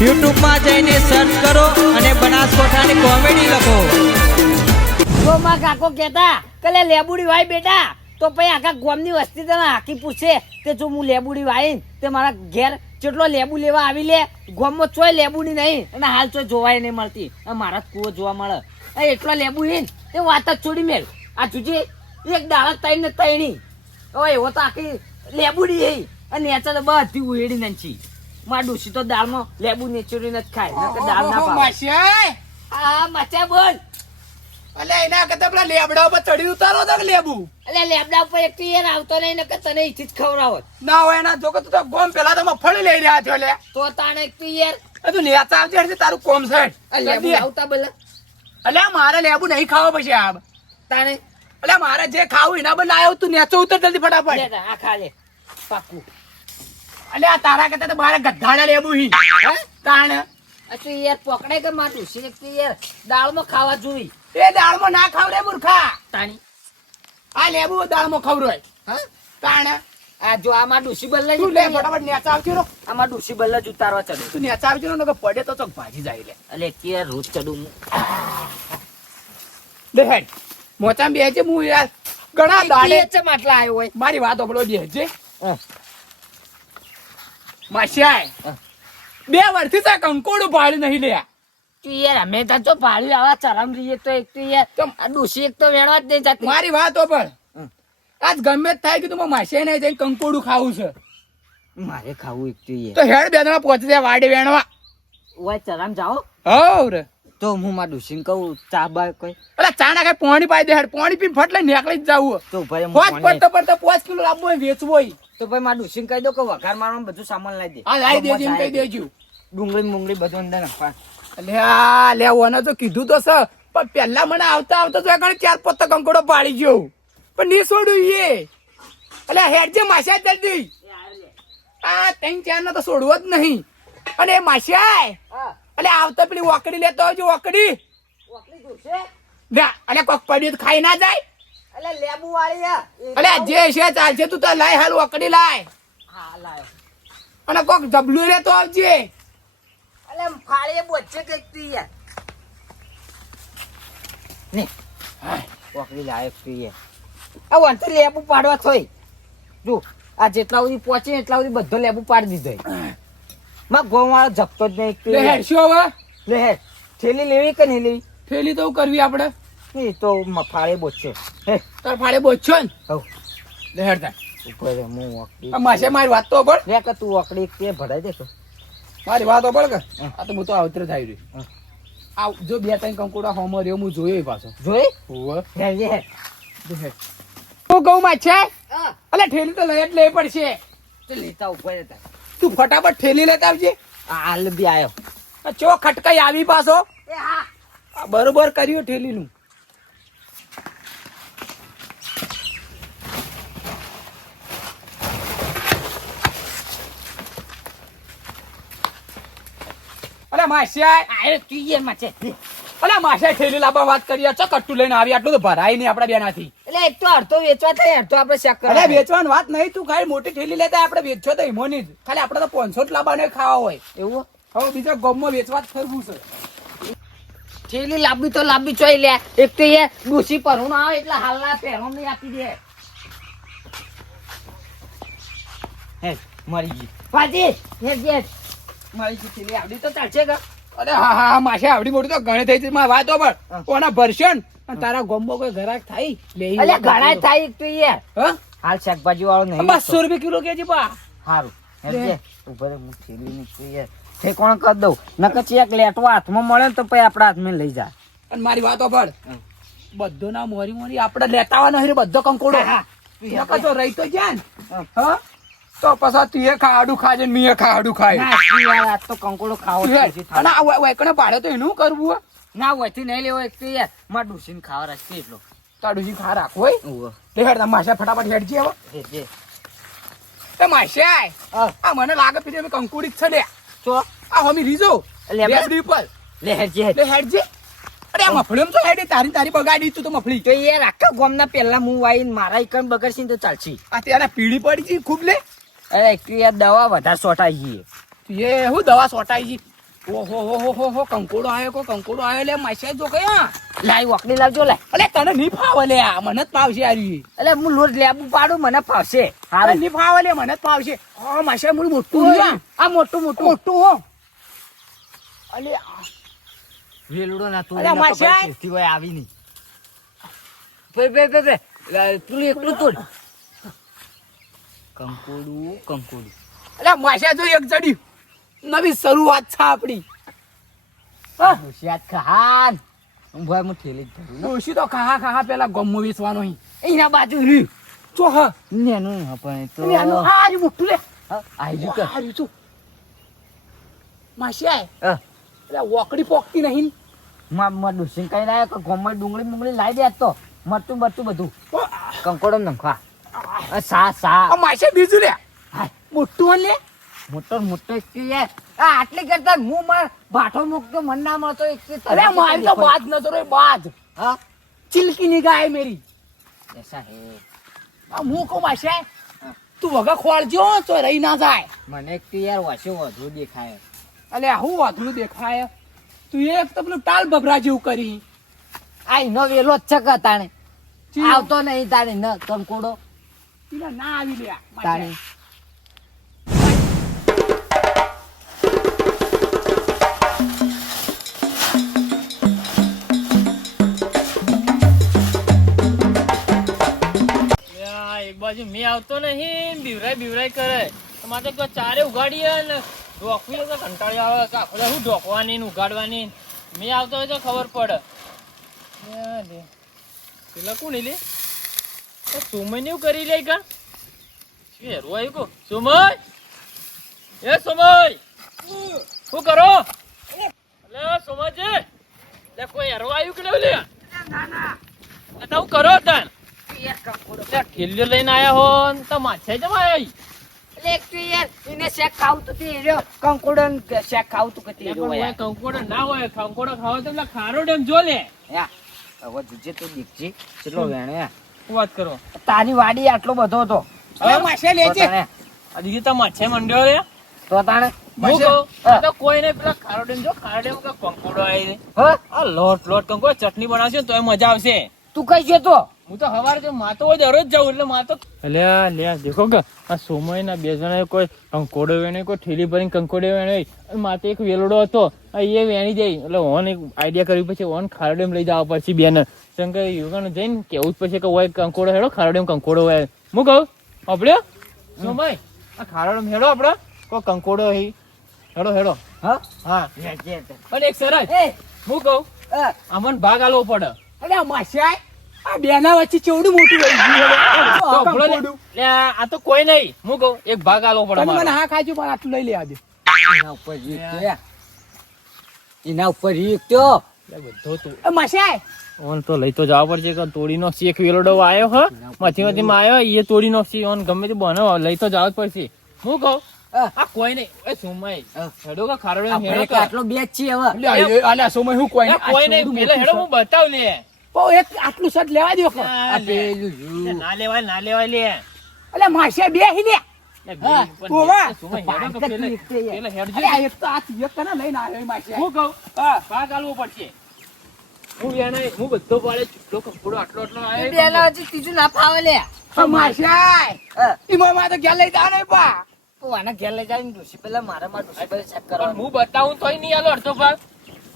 YouTube માં જઈને search કરો અને બનાસકોઠાની કોમેડી લખો. જો માં કાકો કહેતા કે લે લેબુડી વાય બેટા, તો પછી આખા ગામની વસ્તી તને આખી પૂછે કે જો હું લેબુડી વાઈ તે મારા ઘેર કેટલો લેબુ લેવા આવી લે. ગામમાં ચોય લેબુડી નહીં અને હાલ ચોય જોવાય નહીં મળતી. મારા જ કૂવો જોવા મળે એટલો લેબુ હીન એ વાત જ છોડી મેળ. આ જોજે એક દાડા તૈણ ને તૈણી હવે એવો તો આખી લેબુડી હે અને નેચા તો બધી ઉહેડી નાખી. માર ડોસી તો દાળમાં લેબુ નેચુરી નથી ખાય નકર દાળ ના ભાવે. હા મચા બોલ. અલે એના કરતા પેલા લેબડા ઉપર ચડી ઉતારો તો લેબુ. અલે લેબડા ઉપર એક યાર આવતો નહીં નકર તને ઈથી જ ખવડાવત. ના હોય એના જોકે તો ગોમ પેલા તો મફળી લઈ રહ્યા છો લે. તો તાણે એક યાર તું નેતા આવજે એટલે તારું કોમ છે. લેબુ આવતા બોલ. અલે મારે લેબુ નહીં ખાવો પછી આબ તાણે અલે મારે જે ખાવું એના બદલે આવ્યો તું નેચો ઉતર જલ્દી ફટાફટ. લે આ ખા લે પાકું. અલે આ તારા કરતા તો મારે ગધાડા લેબુ હી હે તાણ. અચ્છા યાર પકડે કે માં ડોસી એક યાર દાળમાં ખાવા જોઈ. એ દાળમાં ના ખાવ રે મૂર્ખા. તાણી આ લેબુ દાળમાં ખવરોય હા તાણ. આ જો આ માં ડોસી બલ્લે તું લે ફટાફટ નેચા આવજો રો. આમાં ડોસી બલ્લે જ ઉતારવા ચડે. તું નેચા આવજો ને પડે તો ચોક ભાજી જાય લે. અલે કે રોજ ચડું લે હેડ મોચામ બેજે હું યાર ઘણા દાડે છે માટલા આવ્યો હોય. મારી વાત ઓપડો બેજે માશિયાય 2 વર્ષથી તો કંકોડું ભાડું નહીં લે. તું યાર અમે તો ભાડ્યું આવા ચરમ રહીએ તો એક તો યાર આ ડોસી એક તો વેણવા જ નહીં જતી. મારી વાત ઓપડ આજ ગમે જ થાય કે તું માશિયાય નહીં જઈને કંકોડું ખાવું છે મારે ખાવું એક તો યાર તો હેડ બે જણા પહોંચી જાય વાડે વેણવા. ઓય ચરમ જાઓ હવ રે તો હું માં ડોસીને કહું ચા બા કોઈ અલા ચાના કઈ પાણી પાઈ દે હેડ પાણી પીને ફટલે નીકળી જ જાવું. તો ભાઈ પોચ પડતો પડતો 5 કિલો લાવવો હોય વેચવો હોય તો ભાઈ માં ડોસીને કહી દો કે વઘાર મારવાનું બધું સામાન લાવી દે. આ લાવી દેજો એમ કહી દેજો. ડુંગળી મુંગળી બધું અંદર નાખવા. અલ્યા લે ઓને તો કીધું તો છે પણ પહેલા મને આવતા આવતા તો આગળ 4-5 તો કંકોડો પાડી ગયો પણ ની છોડું એ. અલ્યા હેડ જે માશા જલ્દી આ 3-4 ને તો છોડવો જ નહીં. અને એ માશા અલે આવતા પેલી ઓકડી લેતો આવજો ઓકડી. અલે કોક પડ્યું તો ખાઈ ના જાય. અલે લેબુ વાળી અલે જે છે ચાલશે તું તો લાય હાલ ઓકડી લાય. હા લાયો. અને કોક જબલું લેતો આવજે. અલે ફાળીએ બોચે કઈક તી યાર ને ઓકડી લાયક તી યાર. આ વંતર લેબુ પાડવા થોય જો આ જેટલા સુધી પહોંચે એટલા સુધી બધો લેબુ પાડી દીધો. માં ગોમ વાળો જપતો જ નહીં. લે હેડ શું હવે લે હેડ થેલી લેવી કે નહીં લેવી? થેલી તો કરવી આપણે. એ તો ફાળે બોચે હે તાર ફાડે બોચો ને હવ લે હેડ તાર. ઉપર હું ઓકડી આ માસે મારી વાત તો પડ. લે કે તું ઓકડી તે ભરાઈ દે તો મારી વાત તો પડ કે આ તો હું તો આવતરે થાય રહ્યું. આ જો 2-3 કંકોડા હોમો રહ્યો હું જોયો પાછો. જોઈ હોવે હે લે હેડ હું કહું માછે હા અલે ઠેલી તો લઈ જ લેવી પડશે. તો લેતા ઉપર હતા. તું ફટાફટ ઠેલી લેતા આવજે. આ હાલ બી આયો. આ ચો ખટકાઈ આવી પાછો. એ હા આ બરોબર કર્યું ઠેલીનું. અલે માસ્યા આયો તું યાર માચે. અલે માસ્યા ઠેલી લાવવા વાત કરી ચો કટ્ટું લઈને આવી આટલું તો ભરાય નહીં આપડા બેનાથી. એટલે એક તો અડધો વેચવા થાય અડધો આપણે શેક અરે કરવા. વેચવાની વાત નહીં તું ખાલી મોટી ઠેલી લેતા આપણે વેચો તો ઈમોની જ ખાલી આપણે તો 500 લાવવાને ખાવા હોય. એવું હવે બીજા ગોમમાં વેચવા જ ફરવું છે. થેલી લાંબી તો લાંબી ચોઈ લે. એક તો એ ડૂસી પરવું ના આવે એટલે હાલના પહેરવા નહીં આપી દે. હે મરી ગઈ પાજી હે જે મરી ગઈ થેલી આવડી તો ચાલશે કે? અરે હા હા હા માસે આવડી મોટી તો ઘણે થઈ છે માં વાત પર કોના ભરશન અને તારા ગોમમાં કોઈ ઘરાક થાય લે અલે ઘણા થાય એક તો યાર હા હાલ શાકભાજી વાળો નહીં 200 રૂપિયા કિલો કેજી પા. સારું હે જે ઉપર હું થેલી ની તો યાર તે કોણ કર દઉં નકર ચેક લેટવા હાથમાં મળે ને તો પછી આપણા હાથમાં લઈ જા. અને મારી વાતો પર બધો ના મોરી મોરી આપણે લેતા આવવાનો હે બધો કંકોડો. નકર તો રહી તો જ્યાં હા તો પછી તું એ ખાડું ખાજે ને મીએ ખાડું ખાય. ના યાર આ તો કંકોડો ખાવો જ છે. અને આ વાયકણે પાડે તો એનું કરવું હે. ના હોયથી નહીં લેવો એક તો યાર માં ડૂસીને ખાવા રાખશે એટલો. તાડુજી ખા રાખો હોય ઓહો લે હેડ માસા ફટાફટ હેડજી હવે. જે જે એ માસા આ મને લાગે પીરે અમે કંકુડી જ છે લે. તો આ હોમી રીજો લે લેબડી ઉપર લે હેડ જે લે હેડજી. અરે આ મફળીમ તો હેડી તારી બગાડી તું તો મફળી. તો યાર આખા ગામના પહેલા હું વાઈને મારા ઈકણ બગડશે ને તો ચાલશે. આ ત્યારે પીળી પડી ગઈ ખૂબ લે. અરે એક યાર દવા વધારે સોટાઈ ગઈ. એ હું દવા સોટાઈ ગઈ ઓહો કંકોડો આવ્યો લે માસે જો કયા લાઈ વકડી લાવજો લે. અલે તને નહીં ફાવે લે આ મને જ ફાવશે આરી એટલે હું રોજ લેબુ પાડું મને ફાવશે. અરે હારું. નહીં ફાવે લે મને જ ફાવશે હા માસે મૂળ મોટું છે આ. આ મોટું મોટું હો અલે વેલડો ના તો અરે માસી! ચેસ્તી હોય આવી નહીં. બે તું એકલું તોડ. કંકોડું અલે માસે જો એક જડી નવી શરૂઆત છે આપણી હા હોશિયાર ખાન ભાઈ હું થેલી જ ભરું. ડોશી તો ખાહા પેલા ગમો વેચવાનો અહીં એના બાજુ રહ્યું ચો હા નેનું હા પણ તો અલે આનું આ રહ્યું મોટું લે આઈ ગયું આ રહ્યું ચો માસી આય કે અલે વોકડી પોકતી નહીં માં ડુસિંગ કઈ લાયો કે ગોમમાં ડુંગળી લાવી દે તો મરતું બધું કંકોડો નખવા સા આ માસે બીજું લે મોટું હો લે મોટો કે યાર આ આટલી કરતા હું માર ભાઠો મૂકતો મન ના મળતો એક અરે મારી તો બાજ નજર હોય બાજ હા ચિલકી નિગાહ મેરી એસા હે આ હું કો માસે તું વગા ખોળજો તો રહી ના જાય મને એક તો યાર વાસે વધુ દેખાય. અલે હું વાધું દેખાય તું એક તો પેલું ટાલ બબરા જેવું કરી આ ઈનો વેલો જ છે કે તાણે ચીયો? આવતો નહીં તાણે ન કંકોડો પેલા ના આવી લે તાણે એક બાજુ મેં આવતો નહીં બીવરાય કરે મારે તો ચારે ઉગાડીએ ને ઢોકવી તો કંટાળી આવે કાકલે હું ઢોકવાની ને ઉગાડવાની મેં આવતો હોય તો ખબર પડે પેલા કોણ લે સુમય ને એવું કરી લે કા શું હેરું આવ્યું કો સુમય એ સુમય શું કરો અલે સુમયજી લે કોઈ હેરું આવ્યું કે લે ના તો હું કરો તાન ખેલ્યો લઈને આયા હો ને તો માછે જમ આયા એટલે એક તો યાર એને શેક ખાવું તો તે રહ્યો કંકોડો ને શેક ખાવું તો કતી રહ્યો યાર. કંકોડો ના હોય કંકોડો ખાવા તો પેલા ખારો ડેમ જો લે યા હવે જુજે તો દીકજી કેટલો વેણો યાર શું વાત કરો તારી વાડી આટલો બધો હતો અલે માસે તો લેજે તાણે આ દીદી તો માછે મંડ્યો રે તો તાણે હું કહું આ તો કોઈ નહીં પેલા ખારો ડેમ જો ખારો ડેમ કે કંકોડો આવી હ આ લોટ કંકોડો ચટણી બનાવશે ને તોય મજા આવશે તું કઈ જતો હું તો હવારે તો માતો દરરોજ જાઉં એટલે માતો અલ્યા લે દેખો કે આ સોમય ના બે જણા કોઈ કંકોડો વેણે કોઈ ઠેલી ભરીને કંકોડો વેણે અને માથે એક વેલડો હતો આ એ વેણી જાય એટલે ઓન એક આઈડિયા કર્યું પછી ઓન ખારડેમ લઈ જવા પડશે બેન શંકર યુગાને જઈને કેવું જ પછી કે હોય કંકોડો હેડો ખારડેમ કંકોડો હોય હું કહું આપણે સોમય આ ખારડેમ હેડો આપણે કોઈ કંકોડો હી હેડો હા હા જે પણ એક સરસ એ હું કહું આમાં ભાગ આલવો પડે અલે માસે આ બેના વચ્ચે ચેવડું મોટું રહી ગયું તો ભલો લે. લે, આ તો કોઈ નહીં હું કહું એક ભાગ આલવો પડે તને મને મારો. હા ખાજો પણ આટલું લઈ લે આજે એના ઉપર રીક એના ઉપર રીક તો લે, બધો તું એ માસે ઓન તો લઈ તો જવા પડશે કે તોડીનો શેખ વેલડો આવ્યો હ માંથી આવ્યો એ તોડીનો સી ઓન ગમે તે બનો લઈ તો જવા જ પડશે હું કહું આ કોઈ નહીં એ સુમાઈ હેડો કે ખારડો આપણે હેડો કે કે આટલો બેચ છે હવે લે અલ્યા સોમય હું કોઈ એ કોઈ નહીં પેલા હેડો હું બતાવ લે ઓ એક આટલું શર્ટ લેવા દો કે આ પેલું લે, ના લેવાય લે અલે માસે બે હી લે લે, હા, પણ ગોવા. સુમાઈ હેડો કે પેલા હેડજો અલે આ એક તો આ તિયક તને લઈને આવ્યો માસે હું કહું ભાગ આલવો પડશે હું વેણાય હું બધો પાડે ચૂટલો કંકોડો આટલો આવ્યો પેલા હજી ત્રીજું ના ફાવે લે માસે ઈમો માં તો ગયા લઈ જા ને બા તું આને ઘેર લઈ જાય ડોસી પેલા મારા ડોસી પેલા ચેક કરો પણ હું બતાવું તોય નહીં આલો અડધો ભાગ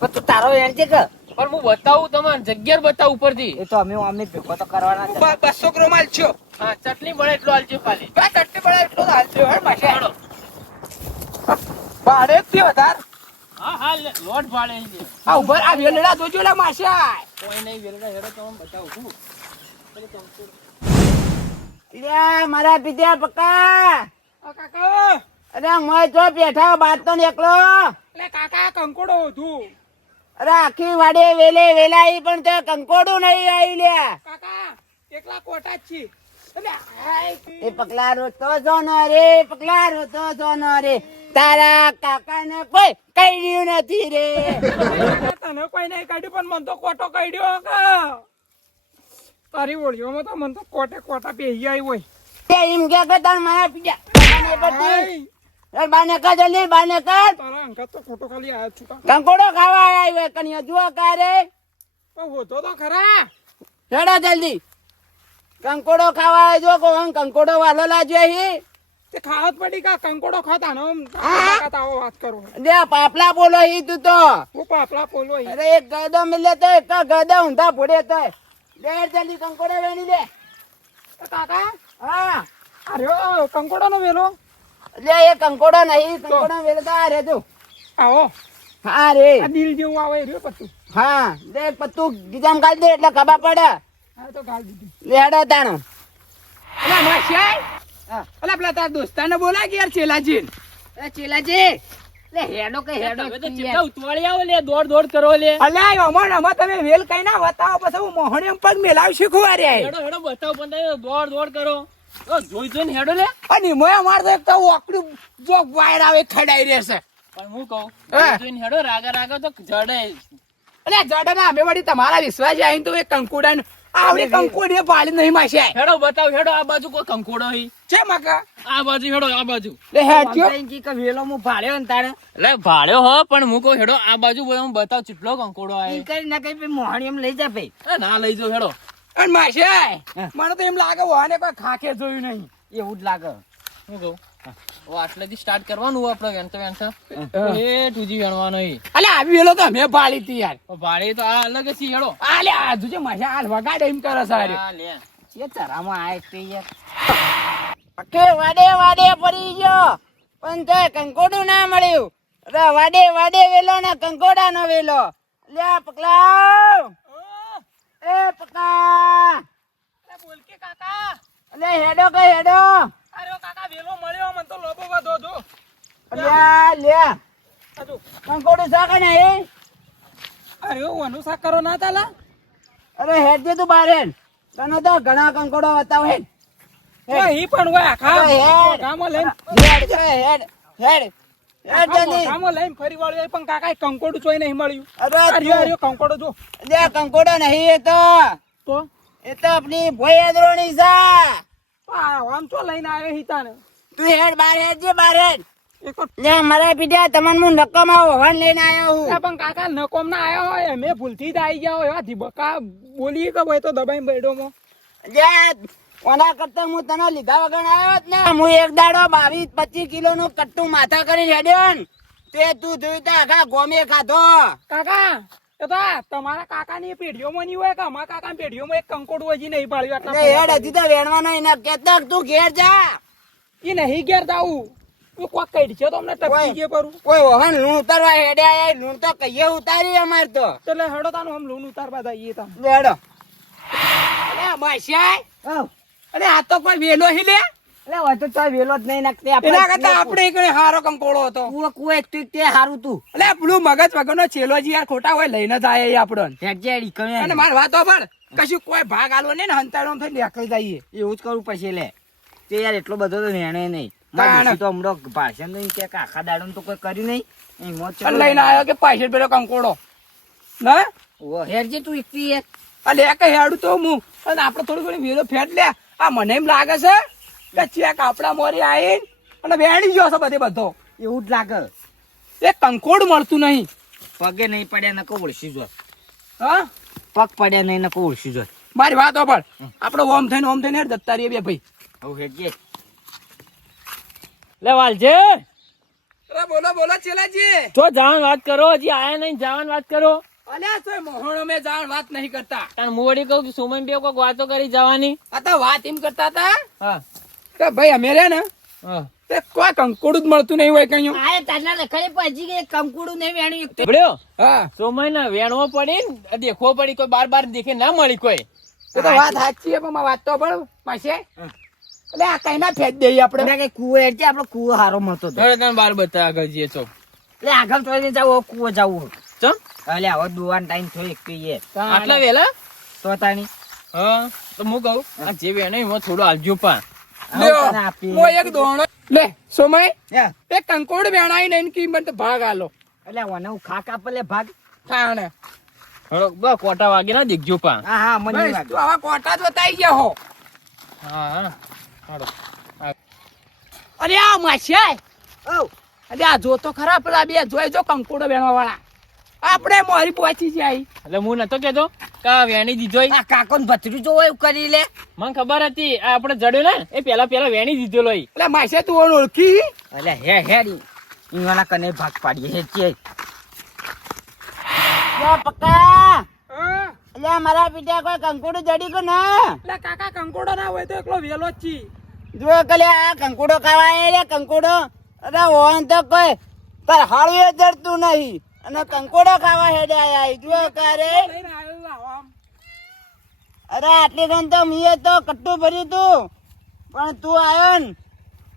પણ તું તારો એમ છે કે પણ હું બતાવું તમારે જગ્યા બતાવું ઉપરથી એ તો અમે ભેગો તો કરવાના છે 200 ગ્રામ આલ છો હા ચટણી બળે એટલો આલજો ખાલી આ ચટણી પડે એટલો હાલ છો હે માસે હેડો. ભાડે થી વધાર હા હા લે, લોટ ભાડે અહીં છે. આ ઉપર આ વેલડા જોજો લે માસે કોઈ નહીં વેલડા હેડો તો હું બતાવું છું લે મારા પીત્યા પક્કા કાકા અરે મોય તો બેઠા બાદ તો એકલો લે કાકા કંકોડો હતું અરે આખી વાડે વેલાઈ પણ તે કંકોડું નહીં આવી લે કાકા એકલા કોટા જ છી અલે હાય એ પકલા રોતો જો ન રે પકલા રોતો જો ન રે તારા કાકા ને કોઈ કઈ રહ્યું નથી રે તને કોઈ નહીં કાઢ્યું પણ મન તો કોટો કાઢ્યો કા તારી ઓળીઓમાં તો મન તો કોટા પેહી આવી હોય તે એમ કે તાર મારા પીત્યા એ બહાર નીકળ જલ્દી, બહાર નીકળ. તારા અંકલ તો ખોટો ખાલી આયા છું કંકોડો ખાવા આયા હોય કન્યા જુઓ કારે. પણ હોતો તો ખરા. હેડો જલ્દી. કંકોડો ખાવા આયા જો કોણ કંકોડો વાલો લાજ્યો હી. તે ખાવત પડી કા કંકોડો ખાતા ને આવો વાત કરો. દે પાપલા બોલો હી તું તો. હું પાપડા પોલો ઈ. અરે એક ગદો મિલે તો એક ગદો ઊંધા ફોડે તો. લે જલ્દી કંકોડો વેણી દે. કાકા હા અરે ઓ કંકોડો નો વેલો લે એ કંકોડો નહીં, કંકોડો વેલે તો આ રે તું. આવો હા રે આ દિલ જેવું આવે રહ્યો પત્તું. હા દે પત્તું ગીજામ કાઢ દે એટલે ખબર પડે. હા તો ગાળ દીધું. લેડો તાણો. અલા માશિયાઈ હા. અલા પેલા તાર દોસ્તાને બોલા કે યાર ચેલાજી. એ ચેલાજી લે હેડો કે હેડો. તમે તો ચેટલા ઉતવાળી આવો લે, દોડ કરો લે. અલ્યા અમર તમે વેલ કઈ ના બતાવો પછી હું મોહણી પગ મેલાવ શીખવા રે. હેડો બતાવો પણ તમે દોડ કરો. જોઈને હેડો લે. અને મોય અમાર તો એક તો ઓકડું જો વાયર આવે ખડાઈ રહેશે. પણ હું કહું હા. જોઈને હેડો, રાગા તો જડે. અલ્યા જડના અમે વળી તમારા વિશ્વાસ આવીને તો એક કંકુડા આવડી કંકુડી પાડી નહીં માશ્યા. હેડો બતાવ, હેડો આ બાજુ કોઈ કંકોડો હી. છે મકા આ બાજુ હેડો, આ બાજુ. લે હેડ્યો. વેલો હું ભાડ્યો ને તારે એટલે ભાડ્યો હો, પણ હું કહું હેડો આ બાજુ હું બતાવ કેટલો કંકોડો ઈ આવે. કરી ના કઈ મોહણી એમ લઈ જા ભાઈ. ના લઈ જાઓ હેડો. અને માશ્યા હા. મને તો એમ લાગે વાને કોઈ ખાકે જોયું નહીં. એવું જ લાગે. હું કહું આટલેથી સ્ટાર્ટ કરવાનું આપડે વેણતા એ ટુજી વેણવાનો ઈ. અલ્યા આવી વેલો તો અમે પાડી હતી યાર. ભાડે તો આ અલગ છે હેડો. આલે આ જોજે માશ્યા હાલ વગાડે એમ કરે સારે. આ લે. કે ચરામાં આય તે યાર. કે વાડે વાડે પડી ગયો પણ તો કંકોડું ના મળ્યું. અરે વાડે વેલો ને કંકોડા નો વેલો. લે પકલાવ. એ પકા. બોલ કે કાકા. લે હેડો કે હેડો. અરે કાકા વેલો મળ્યો મને તો લોબો વધો જો. લે આજો. કંકોડું શાક નહીં. અરે ઓ વનુ શાક કરો ના તાલા. અરે હેડ જે તું બાર હેડ. તને તો ઘણા કંકોડો બતાવ હેડ. ઓય ઈ પણ ઓય અરે હેડ. ગામો લઈને હેડ હેડ જલ્દી. ગામો લઈને ફરી વળ્યો પણ કાકા કંકોડું ચોય નહીં મળ્યું. અરે અરે કંકોડો જો. લે કંકોડો નહીં એ તો આપણી ભોય અદરોણી છે. આમ તો લઈને આવ્યો હિતા ને. તું હેડ બાર હેડ જે બાર હેડ. એક લે મારા પીઠે તમને હું નક્કામાં વહાણ લઈને આવ્યો હું. પણ કાકા નકોમ ના આયો હોય મેં ભૂલથી જ આવી ગયા હોય એવા ધીબકા બોલી કે ભાઈ તો દબાઈ બેડો માં. લે ઓના કરતા હું તને લીધા વગર આવ્યો જ ને. હું એક દાડો 22-25 કિલોનું કટ્ટું માથા કરીને હેડ્યો ને તે તું જોઈ તો આખા ગોમે ખાધો. કાકા એ તો આ તમારા કાકાની પેઢીઓમાં નહીં હોય કે અમારા કાકાની પેઢીઓમાં એક કંકોડું હજી નહીં પાડ્યું લે હેડ આટલા. હજી તો વેણવાનો એને કહેતા તું ઘેર જા. એ નહીં ઘેર જાવું. તું કોક કઈ છે તો અમને ટપકી ગયે પરું. કોઈ વહાણ લૂણ ઉતારવા હેડે આયા લૂણ તો કહીએ ઉતારી અમાર તો. એટલે હેડો તાનું હમ લોન ઉતારવા દઈએ તા. લે હેડો. અરે માશ્યાય આવ. અરે આ તો કોઈ વેલો હી લે. એટલે હોય તો ચાલ વેલો જ નહીં નાખતે એના કરતા આપણે એક હારો કંકોડો હતો. કુવો એક તું તે હારું તું. એટલે પેલું મગજ વગરનો છેલો જી યાર ખોટા હોય લઈને જ આયા એ આપણને. હેડજેડી કરે અને માર વાતો પણ કશું કોઈ ભાગ આલો ને હંતાડો થઈ નીકળી જઈએ. એવું જ કરું પછી લે. તે યાર એટલો બધો તો નિર્ણય નહીં. તાણ. મારી તો હમણાં ભાષણ નહીં કે આખા દાડમ તો કોઈ કર્યું નહીં. અહીં મોજ અને ચલો. લઈને આવ્યો કે પૈસે પેલો કંકોડો ના ઓ હેડજે તું એકથી એક. અલે કે હેડું તો હું અને આપણે થોડી થોડી વેલો ફેટ લે. આ મને એમ લાગે છે કે ચેક આપણા મોરી આવીને અને વેણી ગયો છે બધે બધો. એવું જ લાગે. એ કંકોડ મળતું નહીં. પગે નહીં પડ્યા નકો ઓળશી જો. હા પગ પડ્યા નહીં નકો ઓળશી જો. મારી વાતો પણ આપણે ઓમ થઈને હેડ જતા રહીએ બે ભાઈ. હવે હેડજે. લે વાલજે અરે બોલો ચેલાજી. તો જવાનું વાત કરો, હજી આયા નહીં, જવાનું વાત કરો. અલ્યા તોય મોહણો મેં જાણ વાત નહીં કરતા. કારણ હું વળી કહું કે સુમન બે કોઈક વાતો કરી જવાની. આ તો વાત એમ કરતા હતા હા કે ભાઈ અમે રે ને હા તે કોઈ કંકોડું જ મળતું નહીં હોય કઈ. આય તાટલા લખડે પછી કે કંકુડું નહીં વેણ્યું એક તો. સાંભળ્યો? હા સોમય ના વેણવો પડી ને દેખવો પડી, કોઈ બાર દેખે ના મળી કોઈ. એ તો વાત સાચી છે પણ વાત તો પણ પાસે એટલે આ કઈ ના ફેંક દઈએ આપણે. આપણે કઈ કુવો હેડજે. આપણો કુવો હારો મળતો હતો. હવે તમે બાર બતા આગળ જઈએ છો. એટલે આગળ ચોઈને જાવ કુવો જવું. ચમ એટલે હવે દુવાન ટાઈમ થયો એક પીએ આટલા વેલા? તો તાણી હા તો હું કહું આ જે વેણે એમાં થોડું આલજો પા. લ્યો, તને આપીએ. મોય એક દોણો લે સોમય હે. એક કંકોડ વેણાઈ નહીં કિંમત ભાગ આલો એટલે મને હું ખા કાપલે ભાગ. થાણે. હળો બસ કોટા વાગે ના દેખજો પા. હા હા મને બસ, લાગે. તું આવા કોટા જ બતાઈ ગયા હો. હા હા હાલો. અરે આ માછાય એટલે આ જો તો ખરા પેલા બે જોઈ જો કંકોડો વેણવા વાળા આપણે મોરી પહોંચી જાય. એટલે હું નતો કેતો કે આ વેણી દીધો ઈ. આ કાકો ને ભત્રીજો હોય એવું કરી લે. મને ખબર હતી આ આપણે જડ્યો ને એ પેલા વેણી દીધેલો ઈ. એટલે માસે તું ઓણ ઓળખી અલે હે ઈવાના કને ભાગ પાડીએ હે છે. પક્કા અલે મારા પીઠા કોઈ કંકોડો જડી કે ના? એટલે કાકા કંકોડો ના હોય તો એકલો વેલો જ છી. જો કલે આ કંકોડો ખાવાય રે કંકોડો. અરે ઓન તો કોઈ તાર હાળીએ જડતું નહીં અને કંકોડો ખાવા હેડે આયા જો કરે. લઈને આવ્યો લાવો આમ. અરે આટલી ગન તો મીએ તો કટ્ટું ભર્યું તું પણ તું આવ્યો ને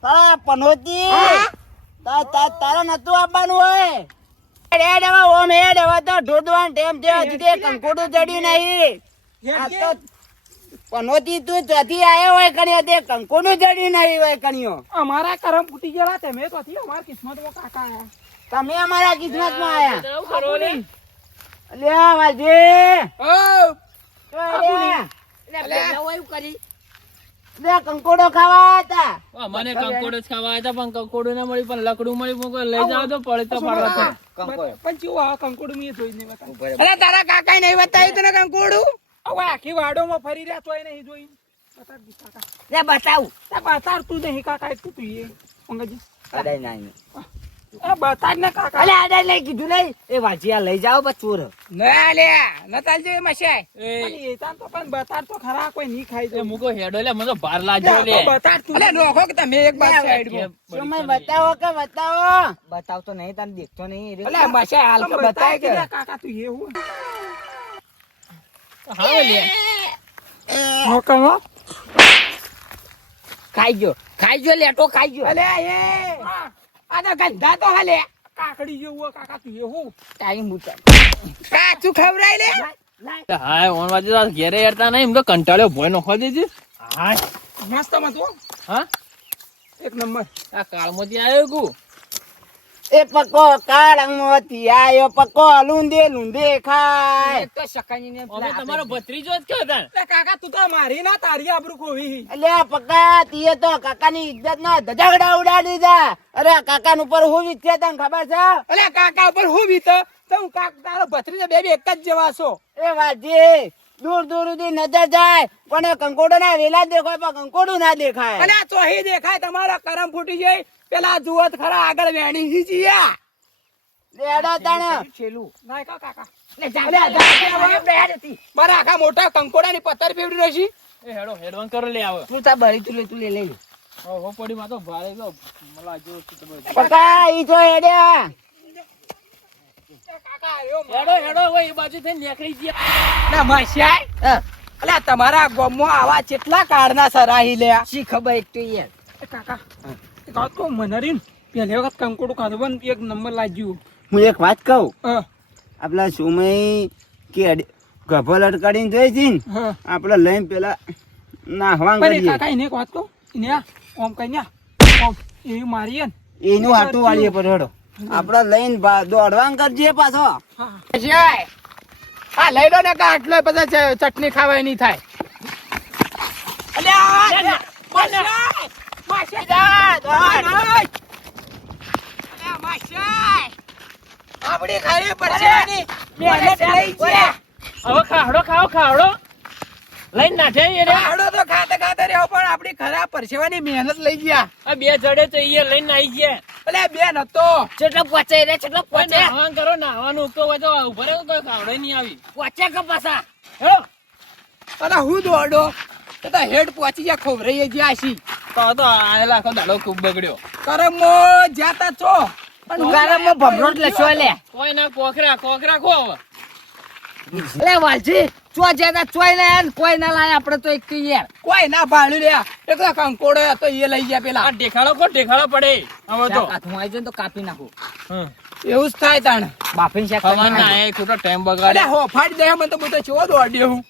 તારા પનોતી તારા નતું આપવાનું હોય. હેડ હવે ઓમ હેડ હવે તો ઢોડવાનું ટેમ છે હજી તે કંકોડું જડ્યું નહીં. આ તો પનોતી તું ચોથી આવ્યો હોય કણ્યો તે કંકોડું જડ્યું નહીં હોય કણ્યો. અમારા કરમ ફૂટી ગયેલા તમે તો થી અમારા કિસ્મતમાં કાકા આયા. તમે અમારા કિસ્મતમાં આયા. એવું કરો લે. લ્યા વાજી કંકોડો ખાવા હતા. મને કંકોડો જ ખાવા હતા પણ કંકોડો ના મળી પણ લકડું મળી પણ કોઈ લઈ જાવ તો પડે તો પાડવા. પણ ચેવું આ કંકોડું મેં જોઈ નહીં બતાવ્યું. અરે તારા કાકા નહીં બતાવ્યું તને કંકોડું? હવે આખી વાડોમાં ફરી રહ્યા તોય નહીં જોઈ. બતાવ કાકા. લે બતાવું. બતાર તું નહીં કાકા એટલું તું એ મંગાજી. અરે નહીં બતાડ ને કાકા. અલે આડે લઈ કીધું નહીં એ વાજી આ લઈ જાઓ બસ ચોર. ના લે નતાલ જે મશાય. એ એ તાન તો પણ બતાડ તો ખરા કોઈ નહીં ખાઈ એ દે. મુકો હેડો લે મને તો ભાર લાગ્યો લે. બતાડ તું. અલે નોખો કે તમે એક બાર સાઈડ સમય બતાવો કે બતાવો. બતાવતો નહીં તને દેખતો નહીં. અલે મશાય હાલ કે બતાય કે કાકા તું એ હું. હા લે. હોકમો ખાઈ ગયો લેટો ખાઈ ગયો. અલે એ આના ગંધા તો હાલે કાકડી જેવું કાકા તું એ હું. ટાઈમ ઉતાર. કાચું ખવરાય લે. હા ઓન વાજે તો ઘેરે હેડતા નહીં એમ તો કંટાળ્યો ભોય નખો દેજે. હા મસ્ત મત હો. હા એક નંબર. આ કાળમાંથી આવ્યો કુ. એ પકો કાળંગમાંથી આયો પકો લુંદે ખાય. તો સકાની અમે તમારો ભત્રીજો જ કયો તાન. લે કાકા તું તો મારી ના તારી આબરૂ ખોવી. અલ્યા પકા તીએ તો કાકાની ઇજ્જત ના ધજાગડા ઉડાડી દીધા. અરે કાકા ઉપર હું વિચ્યા તને ખબર છે? અલે કાકા ઉપર હું બીતો તો હું તારો ભત્રીજો બે એક જ જેવા છો. એ વાજી દૂર દૂર સુધી નજર જાય પણ એ કંકોડો ના વેલા દેખાય પણ કંકોડું ના દેખાય. અલે આ ચોહી દેખાય તમારા કરમ ફૂટી જાય. પેલા જુઓ તો ખરા આગળ વેણી હી જીયા. લેડો તને છેલું ના કાકા. લે જા મારા આખા મોટા કંકોડાની પથ્થર ફેવડી રહી. એ હેડો હેડવાન કરો લે આવે. તું તા ભરી તું લે લઈ લે. હો પડી માં તો ભારે તો મલા જો તો બધું. પકા ઈ જો હેડ્યા. કાકા આયો હેડો હેડો હવે એ બાજુ થઈને નીકળી ગયા. ના મસ્યાય. અલે તમારા ગામમાં આવા કેટલા કાળના સરાહી લે. શી ખબર એક તો યાર. કાકા એક વાત કહું મનરીન પહેલી વખત કંકોડું ખાધું પણ એક નંબર લાગ્યું. હું એક વાત કહું હા આપલા સુમય કે ગભો લટકાડીને જોઈ છે ને હા આપડે લઈને પેલા નાહવા પણ એ કરીએ કાકા એને એક વાત કહું એને આ ઓમ કઈ ન્યા ઓમ એવી મારીએ ને. એનું હાટું વાળીએ પર હેડો આપડે લઈને દોડવાન કરજે પાછો. હા હા લઈ લો ને કા આટલો પછી ચટણી ખાવાય નહીં થાય. અલ્યા આપડી ખાવી પડશે. હવે ખાવડો ખાવડો લઈને નાઠે એ રે. ખાડો તો ખાતે ખાતે રહ્યો પણ આપડી ખરાબ પરસેવાની મહેનત લઈ ગયા. આ બે જડે તો એ લઈને આવી ગયા. અલે બેન હતો કેટલો પહોંચે રે કેટલો કોઈ નાહવાન કરો નાહવાનું ઉકો હોય તો ઉભા રહો કોઈ ખાવડે નહીં આવી. પહોંચે કે પાછા હેડો અને હું દોડો તો હેડ પહોંચી ગયા ખોવરાઈએ જ્યાં છી. તો આયેલા આખો દાડો ખૂબ બગડ્યો. કરમો જાતા છો પણ ઉગારામાં ભમરોટ લખ્યો લે. કોઈ ના કોકરા ખો હવે. અરે વાલજી ચો જ્યાદા ચોય લે ને કોઈ ના લાય આપણે તો એક યાર. કોઈ ના ભાડ્યું લ્યા એકલા કંકોડો હતો એ લઈ ગયા પેલા. આ ઢેખાડો પડે હવે તો. હાથમાં આવી જાય ને તો કાપી નાખું. હમ. એવું જ થાય તાણ. બાફીને શાક ખાવાના આયા ખોટો ટાઈમ અરે બગાડે. હો ફાડી દે મને તો બધો ચેવો દોડ્યો હું.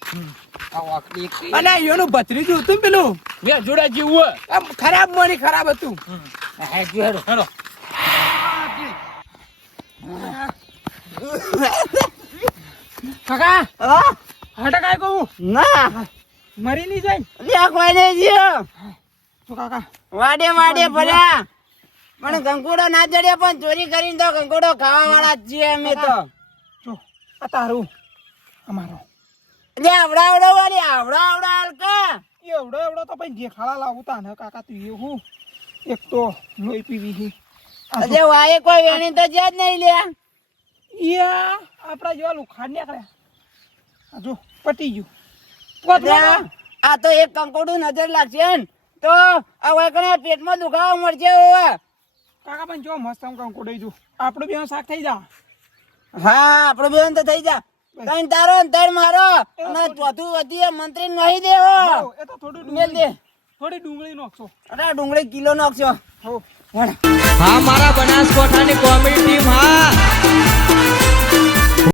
અને એનું ભત્રીજું હતું ને પેલું બે જોડા જેવું આમ ખરાબ મોની ખરાબ હતું. હેડો. કાકા હા હટા કાય કહું ના મરી નહીં જાય લે કોઈ નહીં જીઓ શું કાકા વાડે ભર્યા પણ કંકોડો ના જડ્યો પણ ચોરી કરીને તો કંકોડો ખાવા વાળા જ છીએ અમે તો. જો આ તારું અમારો એટલે આવડા વાળી આવડા હલકા. એવડો તો પછી દેખાડા લાવું તાને કાકા તું એવું એક તો લોહી પીવી છે અજે વાય કોઈ વેણી તો જ નહીં લે. યા આપડા જેવા લુખાડ નીકળ્યા આ જો પટી ગયું અરે, આ તો એક કંકોડું નજર લાગશે ને તો આ વાયકણે પેટમાં દુખાવો મળશે હવે. કાકા પણ જો મસ્ત આમ કંકોડો જો આપણું બે શાક થઈ જા હા આપણો બેન તો થઈ જા. ત્રણ તારો ને ત્રણ મારો અને ચોથું વધી મંત્રી નહીં દેવો. એ તો થોડું મેલ દે. થોડી ડુંગળી નાખશો અરે ડુંગળી કિલો નાખશો. હો વળ. હા મારા બનાસકોઠાની કોમેડી ટીમ હા